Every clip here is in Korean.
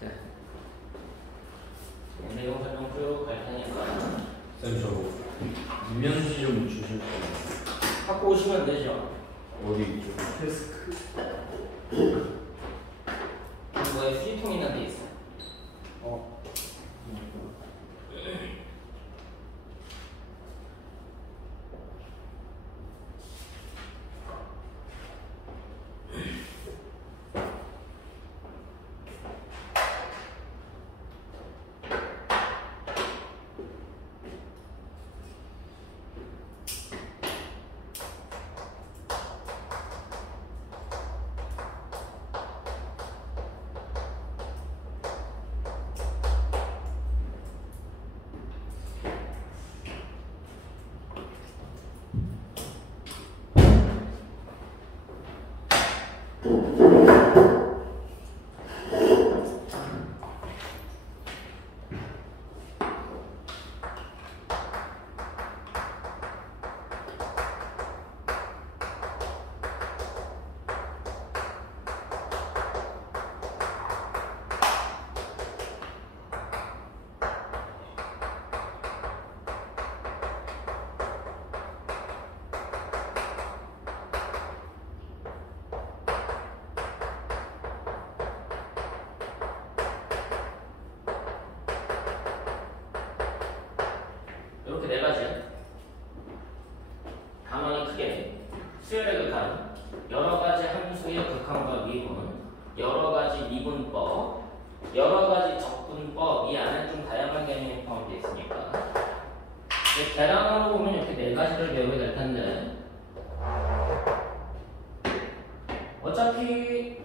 자, 내용 설명 쭉 갈 테니까 쌤 저거 이면시 좀 주실 거예요? 갖고 오시면 되죠. 어디 있죠? 데스크. 뭐에 휴지통 있는 데 있어. 이렇게 네 가지 단원이 크게 수열의 극한, 여러 가지 함수의 극한과 미분, 여러 가지 미분법, 여러 가지 적분법, 이 안에 좀 다양한 개념이 포함되어 있으니까 계량으로 보면 이렇게 네 가지를 배우게 될 텐데 어차피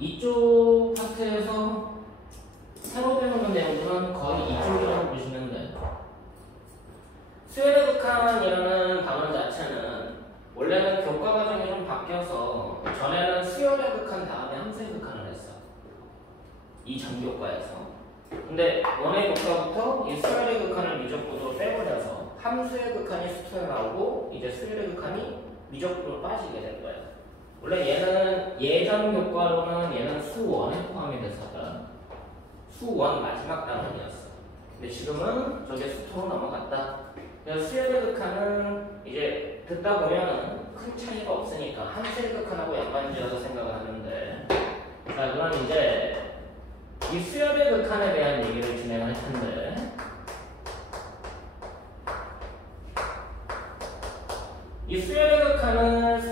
이쪽 파트에서 새로 배우는 내용들은 거의 이쪽이라고 보시면 돼. 수열의 극한이라는 단원 자체는 원래는 교과 과정이 좀 바뀌어서 전에는 수열의 극한 다음에 함수의 극한을 했어. 이 전교과에서. 근데 원의 교과부터 이 수열의 극한을 미적분으로 빼버려서 함수의 극한이 수토에 나오고 이제 수열의 극한이 미적분으로 빠지게 된 거야. 원래 얘는 예전 교과로는 얘는 수1에 포함이 됐었다. 수1 마지막 단원이었어. 근데 지금은 저게 수토로 넘어갔다. 그래서 수열의 극한은 이제 듣다 보면 큰 차이가 없으니까 함수의 극한하고 연관지어서 생각을 하는데, 자 그럼 이제 이 수열의 극한에 대한 얘기를 진행을 할 텐데, 이 수열의 극한은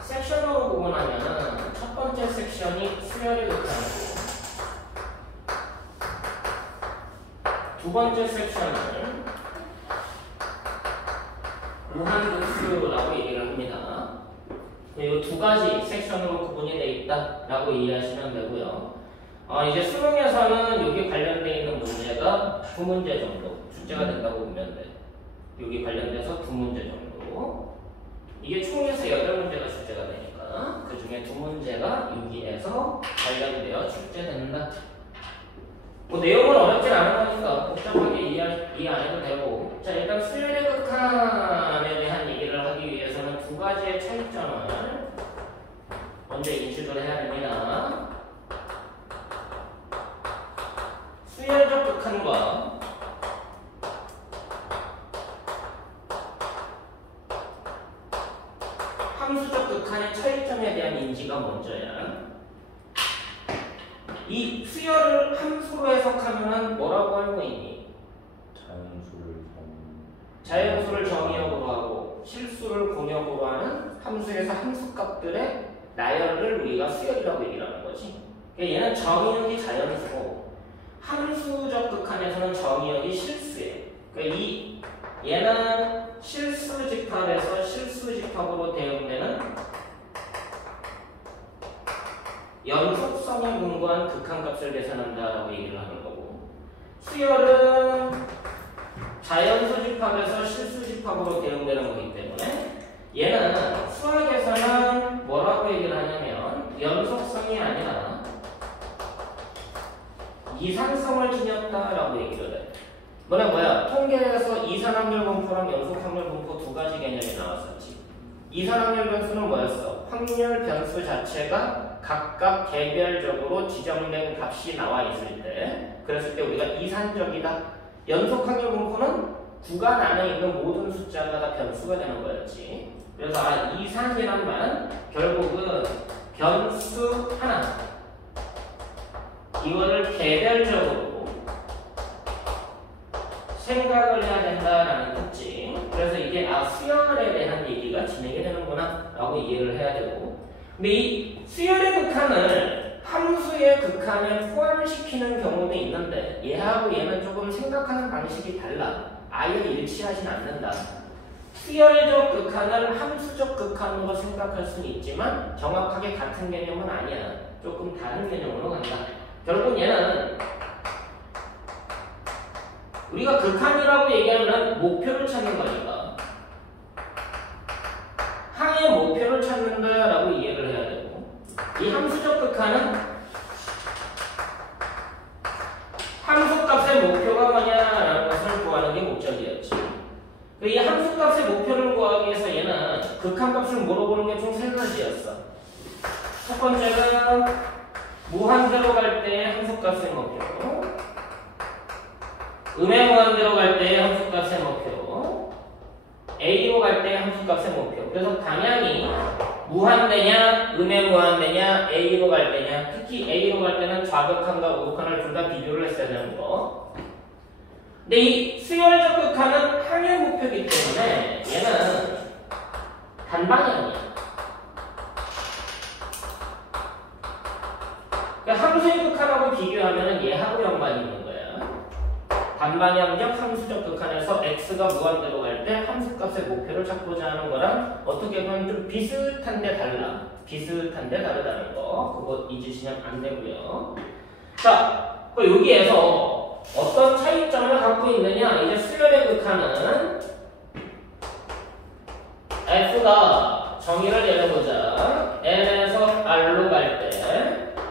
섹션으로 구분하면은 첫 번째 섹션이 수열의 극한이고 두 번째 섹션은 무한급수라고 얘기를 합니다. 이 두 가지 섹션으로 구분이 되어 있다라고 이해하시면 되고요. 이제 수능에서는 여기 관련되어 있는 문제가 두 문제 정도 출제가 된다고 보면 돼. 여기 관련돼서 두 문제 정도. 이게 총에서 8문제가 출제가 되니까 그 중에 두 문제가 여기에서 관련되어 출제된다. 뭐 내용은 어렵진 않은 거니까 복잡하게 이해 안 해도 되고, 자 일단 수열의 극한에 대한 얘기를 하기 위해서는 두 가지의 차이점을 먼저 인식을 해야 됩니다. 수열적 극한과 함수적 극한의 차이점에 대한 인지가 먼저야. 이 수열을 함수로 해석하면 뭐라고 알고 있니? 자연수를 정의역으로 하고 실수를 공역으로 하는 함수에서 함수값들의 나열을 우리가 수열이라고 얘기를 하는 거지. 그러니까 얘는 정의역이 자연수고 함수적 극한에서는 정의역이 실수예요. 그러니까 얘는 실수집합에서 실수집합으로 대응되는 연속성에 근거한 극한값을 계산한다라고 얘기를 하는 거고, 수열은 자연수집합에서 실수집합으로 대응되는 거기 때문에 얘는 수학에서는 뭐라고 얘기를 하냐면 연속성이 아니라 이산성을 지녔다라고 얘기를 해. 뭐야? 통계에서 이산확률 분포랑 연속확률 분포 두 가지 개념이 나왔었지. 이산확률 변수는 뭐였어? 확률 변수 자체가 각각 개별적으로 지정된 값이 나와 있을 때, 그랬을 때 우리가 이산적이다. 연속항의 분포는 구간 안에 있는 모든 숫자가 다 변수가 되는 거였지. 그래서 이산이란 말은 결국은 변수 하나, 이거를 개별적으로 생각을 해야 된다라는 뜻지. 그래서 이게 수열에 대한 얘기가 진행이 되는구나 라고 이해를 해야 되고, 근데 이 수열의 극한을 함수의 극한에 포함시키는 경우도 있는데 얘하고 얘는 조금 생각하는 방식이 달라. 아예 일치하진 않는다. 수열적 극한을 함수적 극한으로 생각할 수는 있지만 정확하게 같은 개념은 아니야. 조금 다른 개념으로 간다. 결국 얘는 우리가 극한이라고 얘기하면 목표를 찾는 거니까 항의 목표를 찾는다라고 이해를 해야 되고, 이 함수적 극한은 함수값의 목표가 뭐냐라는 것을 구하는 게 목적이었지. 이 함수값의 목표를 구하기 위해서 얘는 극한값을 물어보는 게 총 세 가지였어. 첫 번째는 무한대로 갈 때의 함수값의 목표, 음의 무한대로 갈 때의 함수값의 목표, A로 갈 때의 함수값의 목표. 그래서 방향이 무한대냐, 음의 무한대냐, A로 갈 때냐. 특히 A로 갈 때는 좌극한과 우극한을 둘 다 비교를 했어야 되는 거. 근데 이 수열적 극한은 항의 목표이기 때문에 얘는 단방향이야. 그러니까 함수의 극한하고 비교하면 얘하고 연관이 있는 거야. 단방향적 함수적 극한에서 x가 무한대로 갈 때 함수값의 목표를 찾고자 하는 거랑 어떻게 보면 좀 비슷한데 달라. 비슷한데 다르다는 거. 그거 잊으시면 안 되고요. 자, 여기에서 어떤 차이점을 갖고 있느냐. 이제 수열의 극한은 f가 정의를 내려보자. n에서 r로 갈 때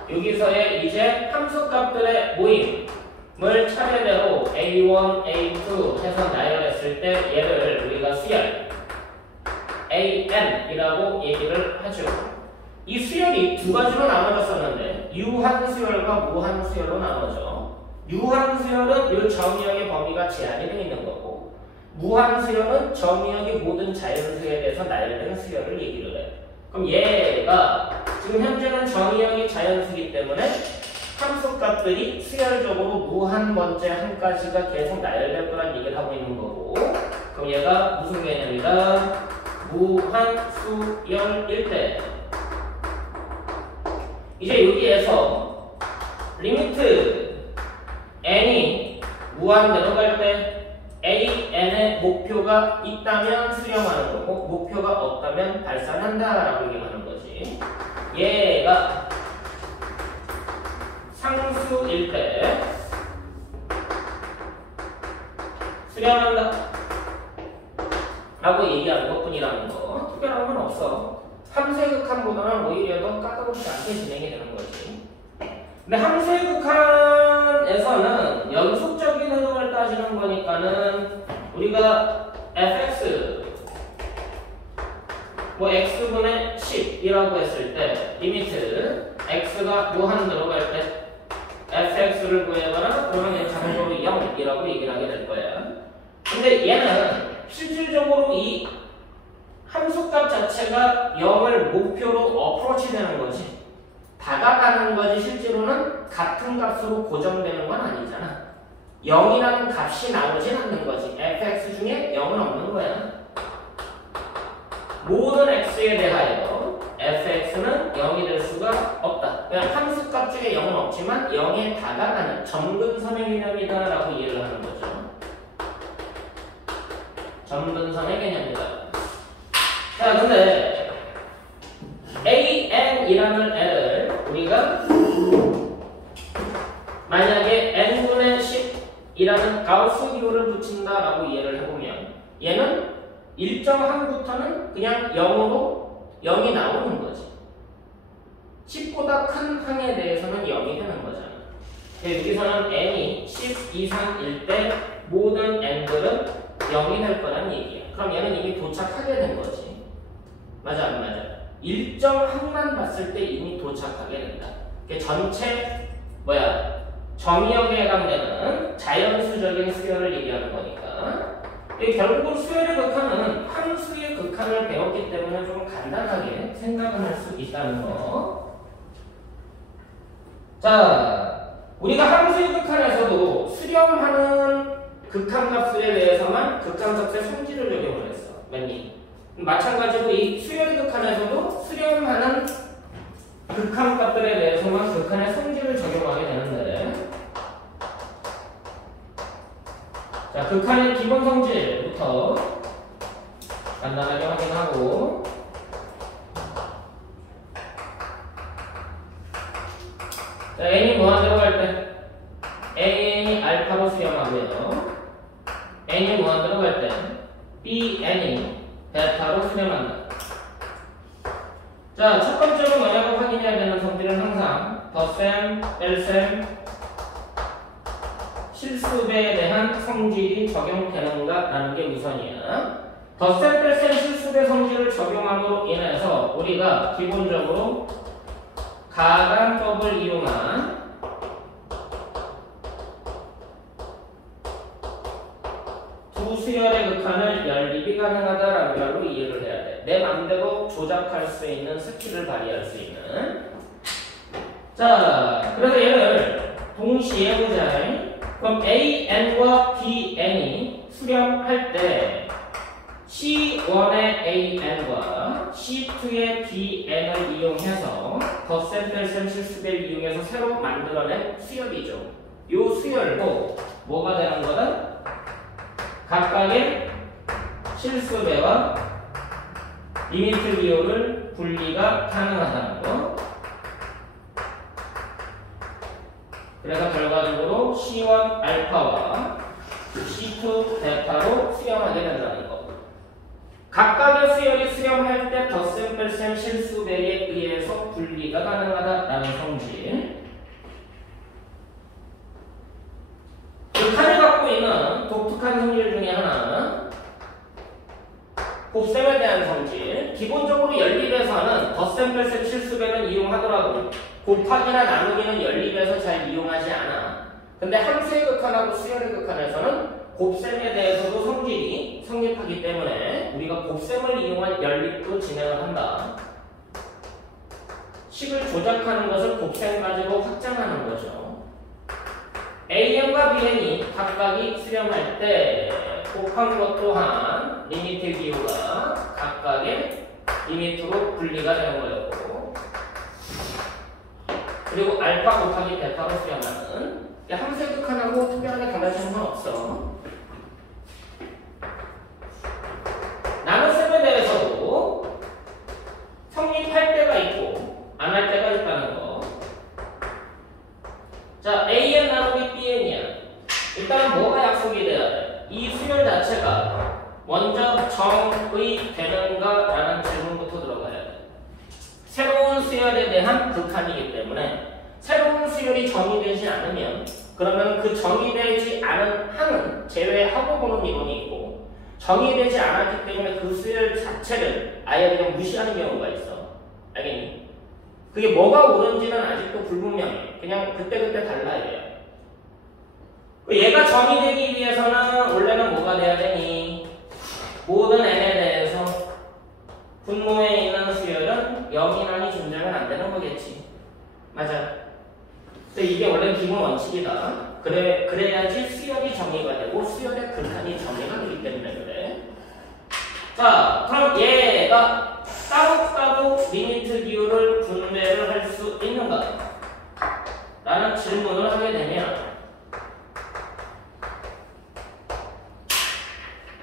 여기서의 이제 함수값들의 모임을 차례대로 A1, A2 해서 나열했을 때 얘를 우리가 수열 AN이라고 얘기를 하죠. 이 수열이 두 가지로 나눠졌었는데 유한 수열과 무한 수열로 나눠져. 유한 수열은 이 정의역의 범위가 제한이 되어 있는 거고, 무한 수열은 정의역의 모든 자연수에 대해서 나열된 수열을 얘기를 해. 그럼 얘가 지금 현재는 정의역이 자연수이기 때문에 함수값들이 수열적으로 무한 번째 한 가지가 계속 나열될 거란 얘기를 하고 있는 거고, 그럼 얘가 무슨 개념이다? 무한 수열일 때 이제 여기에서 리미트 n이 무한대로 갈 때 AN의 목표가 있다면 수렴하는 거고 목표가 없다면 발산한다라고 얘기하는 거지. 얘가 상수일 때 수렴한다 라고 얘기하는 것뿐이라는 거. 특별한 건 없어. 함수의 극한보다는 오히려 더 까다롭지 않게 진행이 되는 거지. 근데 함수의 극한에서는 연속적인 흐름을 따지는 거니까는 우리가 fx x분의 10이라고 했을 때 리미트 x가 무한 들어갈 때 fx를 구해봐라. 그러면 얘는 자동으로 0이라고 얘기를 하게 될 거야. 근데 얘는 실질적으로 이 함수값 자체가 0을 목표로 어프로치 되는 거지. 다가가는 거지 실제로는 같은 값으로 고정되는 건 아니잖아. 0이라는 값이 나오진 않는 거지. fx 중에 0은 없는 거야. 모든 x에 대하여 fx는 0이 될 수가 없다. 그냥 함수값 중에 0은 없지만 0에 다가가는 점근선의 개념이다 라고 이해를 하는 거죠. 점근선의 개념이다. 자, 근데 AN이라는 애를 우리가 만약에 n분의 10이라는 가우스 기호를 붙인다라고 이해를 해보면 얘는 일정 항부터는 그냥 0이 나오는 거지. 10보다 큰 항에 대해서는 0이 되는 거잖아. 여기서는 n이 10 이상일 때 모든 n들은 0이 될 거란 얘기야. 그럼 얘는 이미 도착하게 된 거지. 맞아 안 맞아? 일정 항만 봤을 때 이미 도착하게 된다. 전체 정의역에 해당되는 자연수적인 수열을 얘기하는 거니까 결국은 수열의 극한은 함수의 극한을 배웠기 때문에 좀 간단하게 생각을 할 수 있다는 거. 자, 우리가 함수의 극한에서도 수렴하는 극한값에 대해서만 극한값의 성질을 적용을 했어. 맞니? 마찬가지로 이 수열의 극한에서도 수렴하는 극한값들에 대해서만 극한의 성질을 적용하게 되는데, 자, 극한의 기본 성질부터 간단하게 확인하고, 자, n이 무한대로 갈 때 an이 알파로 수렴하고요, n이 무한대로 갈 때 bn이 베타로 수렴한다. 자, 첫 번째로 뭐냐고 확인해야 되는 성질은 항상 덧셈, 뺄셈, 실수배에 대한 성질이 적용되는가 라는 게 우선이야. 덧셈, 뺄셈, 실수배 성질을 적용함으로 인해서 우리가 기본적으로 가간법을 이용한 두 수열의 극한을 연립이 가능하다라는 걸로 이해를 해야 돼. 내 맘대로 조작할 수 있는 스킬을 발휘할 수 있는. 자, 그래서 얘를 동시에 보자. 그럼 AN과 BN이 수렴할 때 C1의 AN과 C2의 BN을 이용해서 덧셈, 뺄셈, 실수배를 이용해서 새로 만들어낸 수열이죠. 이 수열도 뭐가 되는 거다? 각각의 실수배와 리미트 기호를 분리가 가능하다는 거. 그래서 결과적으로 C1 알파와 C2 베타로 수렴하게 된다는 거. 각각의 수열이 수렴할 때 덧셈, 뺄셈, 실수배에 의해서 분리가 가능하다라는 성질. 극한이 갖고 있는 독특한 성질 중에 하나, 곱셈에 대한 성질. 기본적으로 연립에서는 덧셈, 뺄셈, 실수배는 이용하더라도 곱하기나 나누기는 연립에서 잘 이용하지 않아. 근데 함수의 극한하고 수열의 극한에서는 곱셈에 대해서도 성질이 성립하기 때문에 우리가 곱셈을 이용한 연립도 진행을 한다. 식을 조작하는 것을 곱셈 가지고 확장하는 거죠. AN과 BN이 각각이 수렴할 때 곱한 것 또한 리미트 기호가 각각의 리미트로 분리가 되는 거였고, 그리고 알파 곱하기 베타로 수렴하는 함수의 극한하고 특별하게 달라지는 건 없어. 나눗셈에 대해서도 성립할 때가 있고 안 할 때가 있다는 거. 자, AN 나누기 BN이야. 일단은 뭐가 약속이 돼야 돼? 이 수열 자체가 먼저 정의되는가라는 질문부터 들어가야 돼. 새로운 수열에 대한 극한이기 때문에 새로운 수열이 정의되지 않으면 그러면 그 정의되지 않은 항은 제외하고 보는 이론이 있고, 정의되지 않았기 때문에 그 수열 자체를 아예 그냥 무시하는 경우가 있어. 알겠니? 그게 뭐가 옳은지는 아직도 불분명해. 그냥 그때그때 달라야 돼. 얘가 정의되기 위해서는 원래는 뭐가 돼야 되니? 모든 n에 대해서 분모에 있는 수열은 0 이상이 존재하면 안 되는 거겠지. 맞아. 근데 이게 원래 기본 원칙이다. 그래야지 수열이 정의가 되고 수열의 극한이 정의가 되기 때문에 그래. 자, 그럼 얘가 따로따로 리미트 기호를 분배를 할 수 있는가? 라는 질문을 하게 되면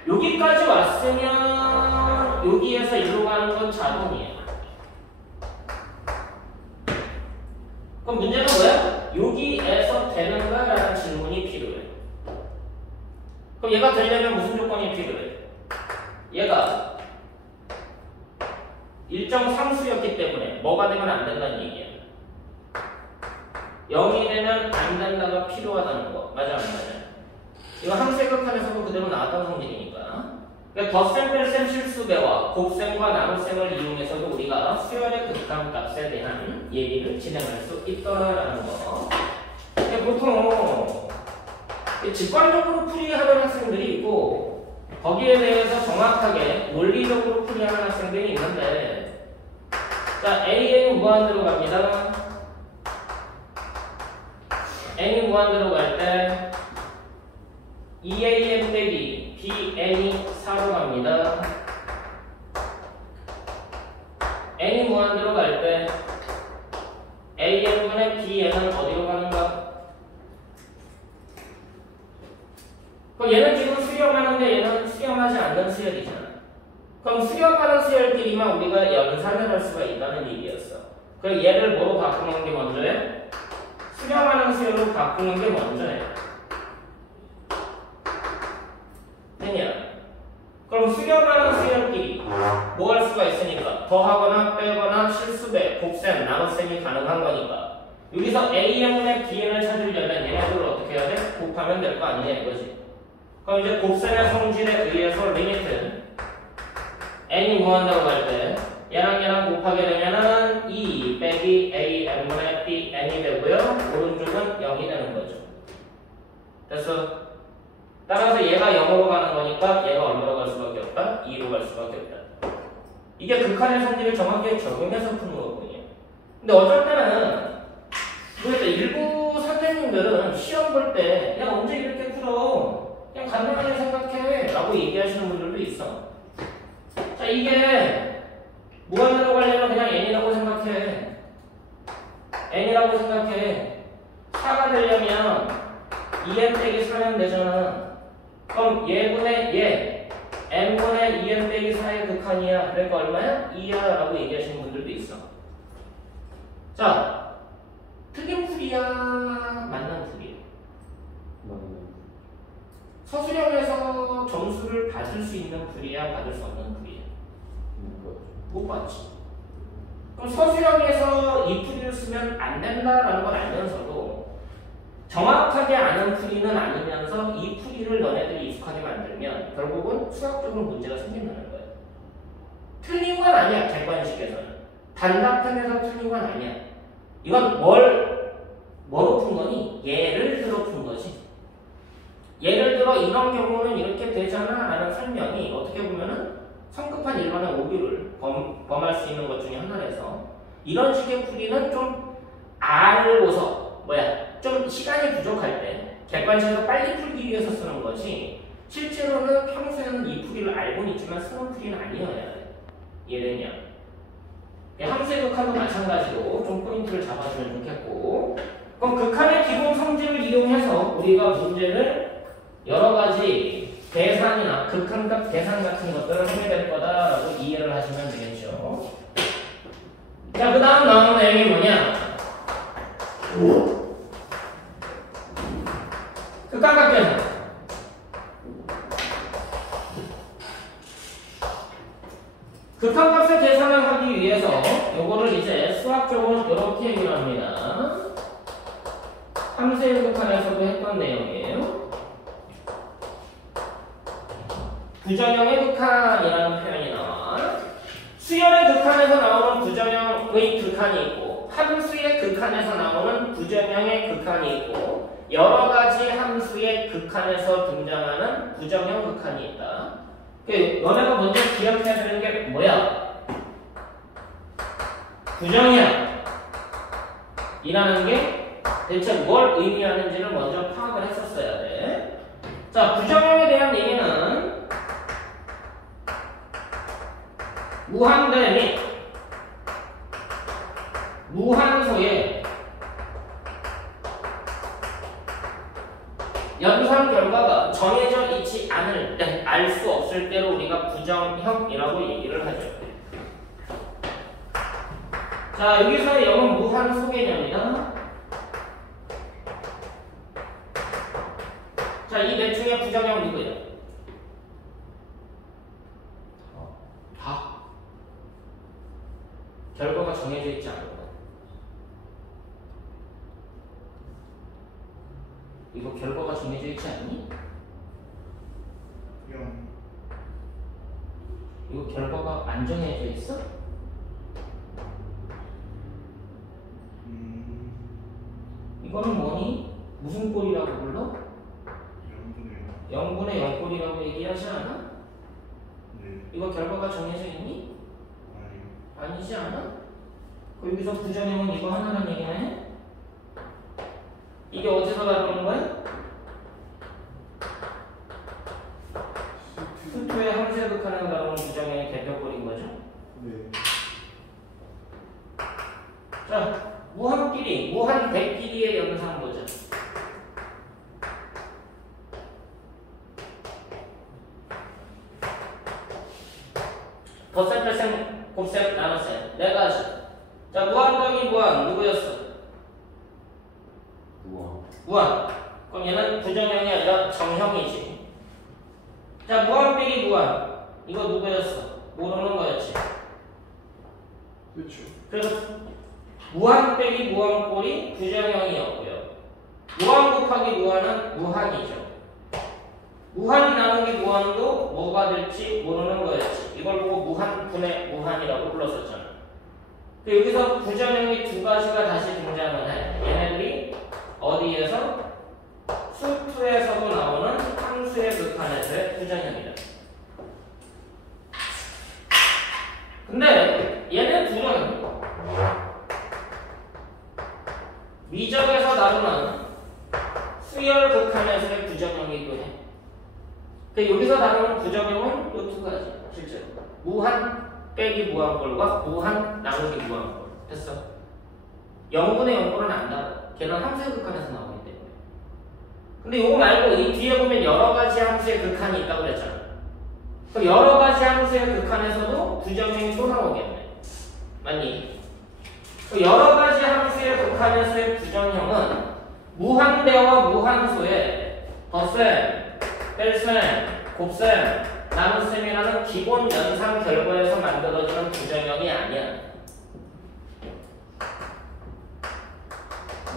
여기까지 왔으면 여기에서 이리로 가는 건 자동이에요. 그럼 문제는 뭐야? 여기에서 되는가? 라는 질문이 필요해. 그럼 얘가 되려면 무슨 조건이 필요해? 얘가 일정 상수였기 때문에 뭐가 되면 안 된다는 얘기야. 0이 되면 안 된다가 필요하다는 거. 맞아, 안 맞아? 이거 함수의 극한에서도 그대로 나왔던 성질이니까. 그러니까 덧셈, 뺄셈, 실수배와 곱셈과 나눗셈을 이용해서도 우리가 수열의 극한값에 대한 얘기를 진행할 수 있더라라는 거. 근데 보통 직관적으로 풀이하는 학생들이 있고 거기에 대해서 정확하게 논리적으로 풀이하는 학생들이 있는데, 자, a는 무한대로 갑니다. n이 무한대로 갈 때 2am 빼기 bn이 4로 갑니다. n이 무한대로 갈 때 am분의 bn은 어디로 가는가? 그럼 얘는 지금 수렴하는데 얘는 수렴하지 않는 수열이잖아. 그럼 수렴하는 수열끼리만 우리가 연산을 할 수가 있다는 얘기였어. 그럼 얘를 뭐로 바꾸는 게 먼저야? 수렴하는 수열로 바꾸는 게 먼저야. 됐냐? 그럼 수렴하는 수열끼리 뭐 할 수가 있으니까 더하거나 빼거나 실수배, 곱셈, 나눗셈이 가능한 거니까 여기서 am분의 bn을 찾으려면 얘네들을 어떻게 해야 돼? 곱하면 될 거 아니냐 이거지. 그럼 이제 곱셈의 성질에 의해서 리미트 n이 무한대로 갈 때 얘랑 곱하게 되면은 2 빼기 am분의 bn이 되고요. 오른쪽은 0이 되는 거죠. 됐어? 따라서 얘가 0으로 가는 거니까 얘가 얼마로 갈 수밖에 없다? 2로 갈 수밖에 없다. 이게 극한의 성질을 정확하게 적용해서 푸는 거군요. 근데 어쩔 때는 그러니까 일부 선생님들은 시험 볼 때 야 언제 이렇게 풀어? 그냥 간단하게 생각해 라고 얘기하시는 분들도 있어. 자, 이게 무한대로 가려면 그냥 n이라고 생각해. n이라고 생각해. 4가 되려면 2n 빼기 4면 되잖아. 그럼 얘분의 얘 n분의 2n 빼기 4의 극한이야. 그러니까 얼마야? 2야 라고 얘기하시는 분들도 있어. 자, 틀린 풀이야? 맞는 풀이야? 서술형에서 점수를 받을 수 있는 풀이야? 받을 수 없는 풀이야? 못 받지. 그럼 서술형에서 이 풀이를 쓰면 안 된다라는 걸 알면서도 정확하게 아는 풀이는 아니면서 이 풀이를 너네들이 익숙하게 만들면 결국은 수학적으로 문제가 생긴다는 거예요. 틀린 건 아니야, 객관식에서는. 단답형에서 틀린 건 아니야. 이건 뭐로 푼 거니? 예를 들어 푼 거지. 예를 들어 이런 경우는 이렇게 되잖아 라는 설명이 어떻게 보면은 성급한 일반의 오류를 범할 수 있는 것 중에 하나라서 이런 식의 풀이는 좀 알고서 좀 시간이 부족할 때 객관식에서 빨리 풀기 위해서 쓰는 거지 실제로는 평소에는 이 풀이를 알고는 있지만 쓰는 풀이는 아니어야 돼. 이해되냐? 함수의 극한도 마찬가지로 좀 포인트를 잡아주면 좋겠고, 그럼 극한의 기본 성질을 이용해서 우리가 문제를 여러 가지 계산이나 극한값 계산 같은 것들을 하게 될 거다라고 이해를 하시면 되겠죠. 자, 그 다음 나오는 내용이 뭐냐? 극한값 계산. 극한값의 계산을 하기 위해서 요거를 이제 수학적으로 이렇게 얘기를 합니다. 함수의 극한에서도 했던 내용이에요. 부정형의 극한이라는 표현이 나와. 수열의 극한에서 나오는 부정형의 극한이 있고 함수의 극한에서 나오는 부정형의 극한이 있고 여러 가지 함수의 극한에서 등장하는 부정형 극한이 있다. 너네가 먼저 기억해야 되는 게 뭐야? 부정형 이라는 게 대체 뭘 의미하는지를 먼저 파악을 했었어야 돼. 자, 부정형에 대한 얘기는 무한대 및 무한소의 연산 결과가 정해져 있지 않을 때, 알 수 없을 때로 우리가 부정형이라고 얘기를 하죠. 자, 여기서 영은 무한소 개념이다. 자, 이 넷 중에 부정형 누구예요? 다. 결과가 정해져 있지 않은 거. 이거 결과가 정해져 있지 않니? 이거 결과가 안 정해져 있어? 이거는 뭐니? 무슨 꼴이라고 불러? 0분의 0꼴이라고 얘기하지 않아? 네. 이거 결과가 정해져 있니? 아니지 않아? 여기서 부정형은 이거 하나란 얘기네? 이게 어디서 나오는 거야? 수투의 함수에 극한에서 나오는 부정형의 대표꼴인 거죠? 네. 자, 무한끼리, 무한대끼리의 영상 보자. 덧셈, 뺄셈, 곱셈, 나눗셈 네 가지. 자, 무한 더하기 무한 누구였어? 무한. 그럼 얘는 부정형이 아니라 정형이지. 자, 무한 빼기 무한 이거 누구였어? 모르는 거였지. 그렇죠. 그래서 무한 빼기 무한 꼴이 부정형이었고요. 무한 곱하기 무한은 무한이죠. 무한 나누기 무한도 뭐가 될지 모르는 거였지. 이걸 보고 무한분의 무한이라고 불렀었잖아. 여기서 부정형이 두 가지가 다시 등장을 해. 얘네들이 어디에서? 수투에서도 나오는 함수의 극한에서의 부정형이다. 근데 얘네 둘은 미적에서 다루는 수열 극한에서의 부정형이기도 해. 여기서 다루는 부정형은 이 두 가지 실제로 무한 빼기 무한꼴과 무한 나누기 무한꼴. 됐어. 0분의 0꼴은 안 나와. 걔는 함수의 극한에서 나오기 때문에. 근데 이거 말고 이 뒤에 보면 여러 가지 함수의 극한이 있다고 그랬잖아. 그럼 여러 가지 함수의 극한에서도 부정형이 또 나오겠네. 맞니? 여러 가지 함수의 극한에서의 부정형은 무한대와 무한소의 덧셈, 뺄셈, 곱셈, 나눗셈이라는 기본 연상 결과에서 만들어지는 부정형이 아니야.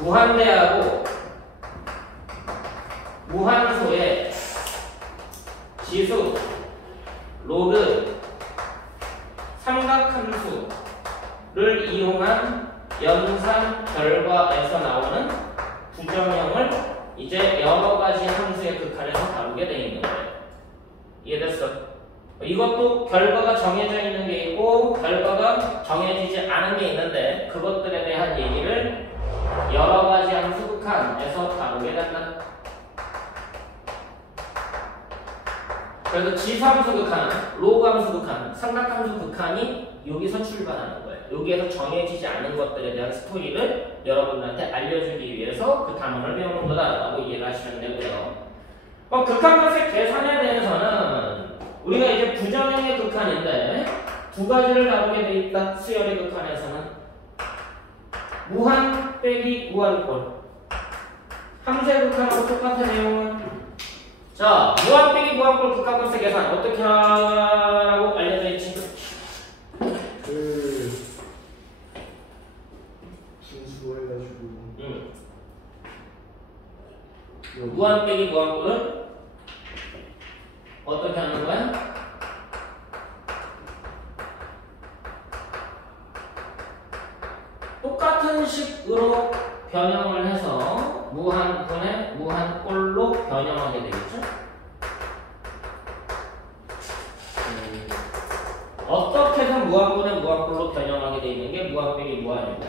무한대하고 무한소의 지수, 로드, 삼각함수를 이용한 연상 결과에서 나오는 부정형을 이제 여러 가지 함수의 극한에서 다루게 되어 있는 거예요. 이해됐어? 이것도 결과가 정해져 있는 게 있고 결과가 정해지지 않은 게 있는데 그것들에 대한 얘기를 여러 가지 함수 극한에서 다루게 된다. 그래서 지수함수 극한, 로그함수 극한, 삼각함수 극한이 여기서 출발하는 거예요. 여기에서 정해지지 않은 것들에 대한 스토리를 여러분들한테 알려주기 위해서 그 단원을 배우는 거다라고 이해를 하시면 되고요. 극한값의 계산에 대해서는 우리가 이제 부정형의 극한인데 두 가지를 다루게 돼 있다. 수열의 극한에서는 무한 빼기 무한꼴. 함수의 극한하고 똑같은 내용은 자, 무한 빼기 무한꼴 극한값의 계산 어떻게 하라고 알려져 있지? 분수해가지고. 무한 빼기 무한꼴은 어떻게 하는 거야? 똑같은 식으로 변형을 해서 무한분의 무한꼴로 변형하게 되겠죠? 어떻게든 무한분의 무한꼴로 변형하게 되어 있는 게 무한 빼기 무한입니다.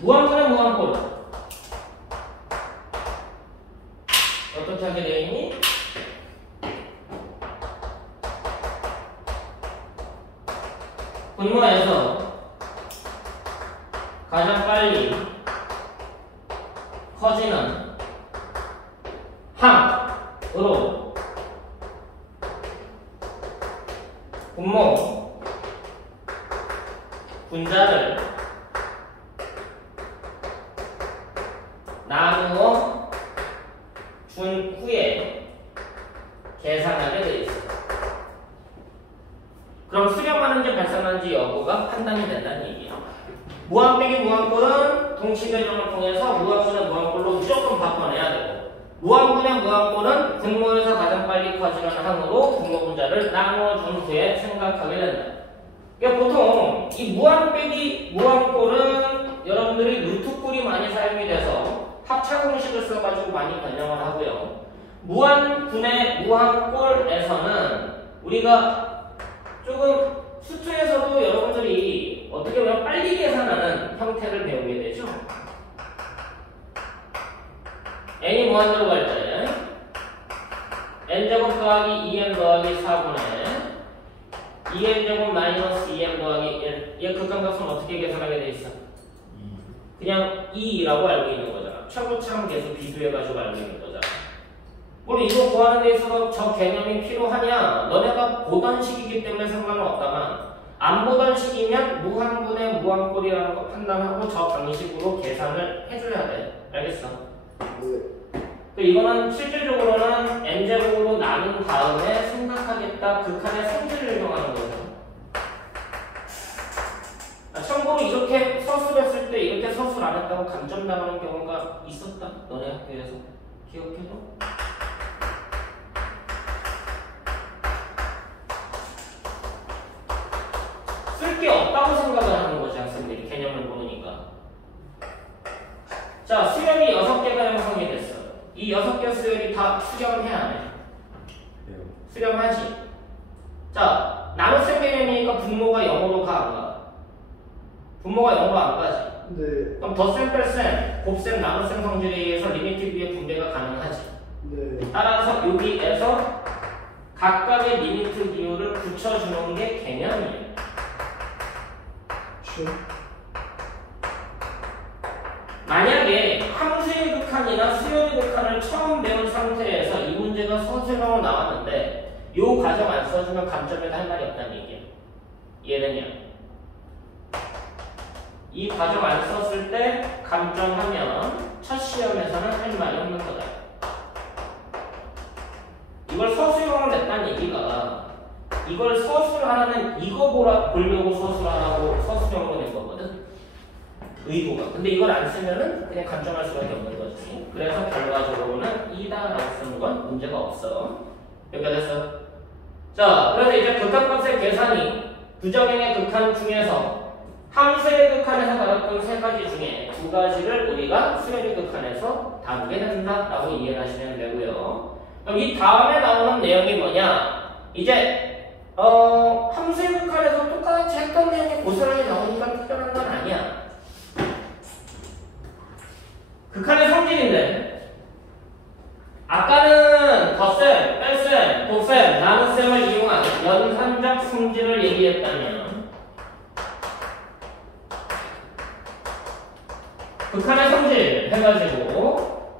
무한분의 무한꼴 어떻게 하게 되어 있니? 분모에서 가장 빨리 커지는 항으로 분모 분자를 나누어 준 후에 계산하게 되어 있어요. 그럼 수렴하는지 발산하는지 여부가 판단이 된다는 얘기예요. 무한 빼기 무한꼴은 동치 변형을 통해서 무한분의 무한꼴로 무조건 바꿔내야 되고 무한분의 무한꼴은 분모에서 가장 빨리 커지는 항으로 분모 분자를 나누어준 후에 생각하게 된다. 그러니까 보통 이 무한 빼기 무한꼴은 여러분들이 루트꼴이 많이 사용이 돼서 합차 공식을 써가지고 많이 변형을 하고요. 무한분의 무한꼴에서는 우리가 조금 수투에서도 여러분들이 어떻게 보면 빨리 계산하는 형태를 배우게 되죠. n이 무한대로 갈 때 n제곱 더하기 2n 더하기 4분의 2n제곱 마이너스 2n 더하기 1. 얘 극한값은 어떻게 계산하게 돼 있어? 그냥 2라고 알고 있는 거잖아. 최고차항 계수 비교해가지고 알고 있는 거잖아. 물론 이거 구하는 데 있어서 저 개념이 필요하냐? 너네가 보던 식이기 때문에 상관은 없다만 안 보던 식이면 무한분의 무한꼴이라는 거 판단하고 저 방식으로 계산을 해줘야 돼. 알겠어? 이거는 실질적으로는 n제곱으로 나눈 다음에 생각하겠다 극한의 성질을 이용하는 거죠. 참고로 이렇게 서술했을 때 이렇게 서술 안 했다고 감점 나가는 경우가 있었다. 너네 학교에서 기억해줘. 쓸 게 없다고 생각을 하는 거지 학생들이 개념을 모르니까. 자, 수열이 6개가 형성이 됐어. 이 6개 수열이 다 수렴을 해야 안 해? 수렴하지. 자, 나눗셈 개념이니까 분모가 0으로 가, 안 가? 분모가 0으로 안 가지. 네. 그럼 덧셈, 뺄셈, 곱셈, 나눗셈 성질에 의해서 리미트 위에 분배가 가능하지. 네. 따라서 여기에서 각각의 리미트 비율을 붙여주는 게 개념이에요. 만약에 함수의 극한이나 수열의 극한을 처음 배운 상태에서 이 문제가 서술형으로 나왔는데 이 과정 안 써주면 감점에도 할 말이 없다는 얘기야. 이해되냐? 이 과정 안 썼을 때 감점하면 첫 시험에서는 할 말이 없는 거다. 이걸 서술형으로 냈다는 얘기가 이걸 서술하라는 이거 보려고 서술하라고 서술형으로 낸 거거든. 의도가. 근데 이걸 안 쓰면은 그냥 감점할 수밖에 없는 거지. 그래서 결과적으로는 2다라고 쓰는 건 문제가 없어. 여기까지 됐어. 자, 그래서 이제 극한값의 계산이 부정행의 극한 중에서 함수의 극한에서 다뤘던 3가지 중에 2가지를 우리가 수열의 극한에서 다루게 된다라고 이해를 하시면 되고요. 그럼 이 다음에 나오는 내용이 뭐냐? 이제 함수의 극한에서 똑같이 했던 내용이 고스란히 나오니까 특별한 건 아니야. 극한의 성질인데 아까는 덧셈, 뺄셈, 곱셈, 나눗셈을 이용한 연산적 성질을 얘기했다면 극한의 성질 해가지고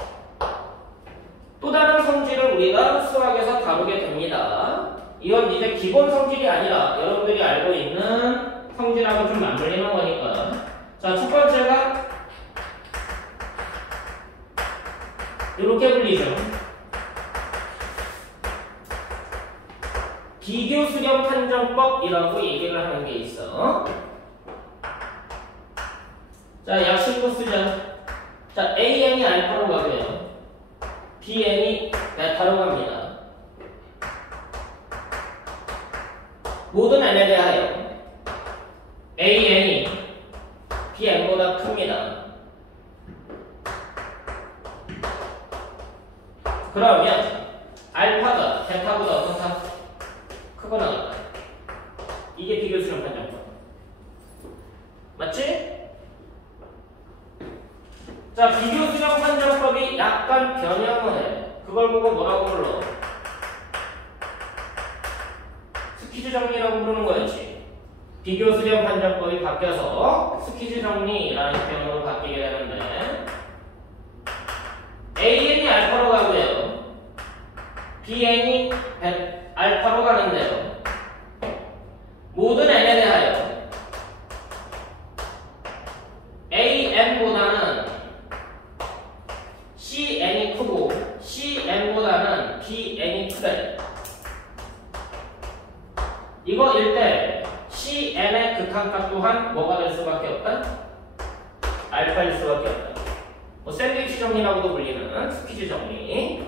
또 다른 성질을 우리가 수학에서 다루게 됩니다. 이건 이제 기본 성질이 아니라 여러분들이 알고 있는 성질하고 좀 맞물리는 거니까. 자, 첫 번째가 이렇게 불리죠. 비교 수렴 판정법이라고 얘기를 하는 게 있어. 자, 약식으로 쓰자. 자, AN이 알파로 가고요. BN이 베타로 갑니다. 모든 N에 대하여 AN이 BN보다 큽니다. 그러면 알파가 베타보다 어떻다? 크거나 같다. 이게 비교 수렴 판정법. 맞지? 자, 비교 수렴 판정법이 약간 변형을 해. 그걸 보고 뭐라고 불러? 스퀴즈 정리라고 부르는 거였지. 비교 수렴 판정법이 바뀌어서 스퀴즈 정리라는 표현으로 바뀌게 되는데 AN이 알파로 가고요. BN이 알파로 가는데요. 모든 N에 대하여 AN보다는 CN이 크고 CN보다는 BN이 크대. 이거일 때 CN의 극한값 또한 뭐가 될 수밖에 없다? 알파일 수밖에 없다. 뭐 샌드위치 정리라고도 불리는 스퀴즈 정리.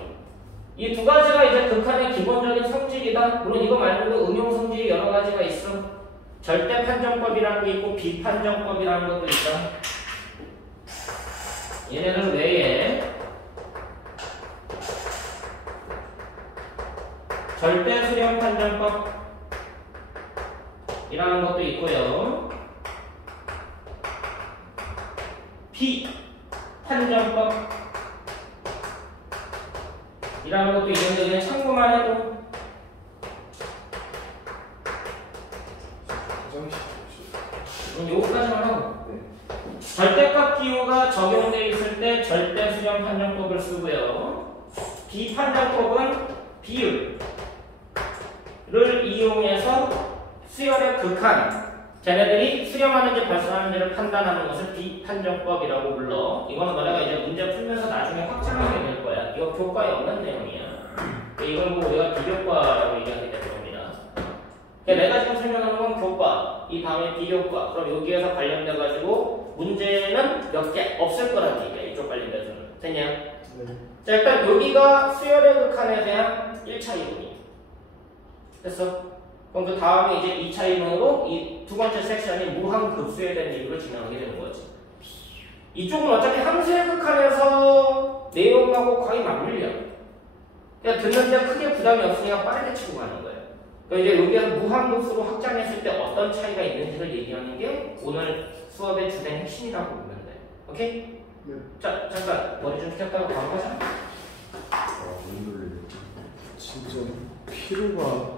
이 두 가지가 이제 극한의 기본적인 성질이다. 물론 이거 말고도 응용 성질이 여러 가지가 있어. 절대 판정법이라는 게 있고 비판정법이라는 것도 있다. 얘네들 외에 절대 수렴 판정법이라는 것도 있고요. 비판정법 이라는 것도 있는데 그냥 참고만 해도 요거까지만 하고 절대값 기호가 적용되어 있을 때 절대 수렴 판정법을 쓰고요. 비판정법은 비율을 이용해서 수열의 극한 쟤네들이 수렴하는지 발생하는지를 판단하는 것을 비판정법이라고 불러. 이거는 너네가 이제 문제 풀면서 나중에 확장하게 될 거야. 이거 교과에 없는 내용이야. 이걸 보고 우리가 비교과라고 얘기하게 될 겁니다. 내가 지금 설명하는 건 교과, 이 다음에 비교과. 그럼 여기에서 관련돼가지고 문제는 몇 개 없을 거라는 얘기야. 이쪽 관련돼서는. 됐냐? 네. 자, 일단 여기가 수열의 극한에 대한 1차 이론이. 됐어? 그럼 그 다음에 이제 2차 이론으로 이 두 번째 섹션이 무한급수에 대한 얘기를 진행하게 되는 거지. 이쪽은 어차피 함수의 극한에서 내용하고 거의 맞물려. 그냥 듣는데 크게 부담이 없으니까 빠르게 치고 가는 거예요. 그러니까 이제 여기에서 무한급수로 확장했을 때 어떤 차이가 있는지를 얘기하는 게 오늘 수업의 주된 핵심이라고 보면 돼. 오케이? 네. 자, 잠깐 머리 좀 켰다가 바로 가자. 진짜 피로가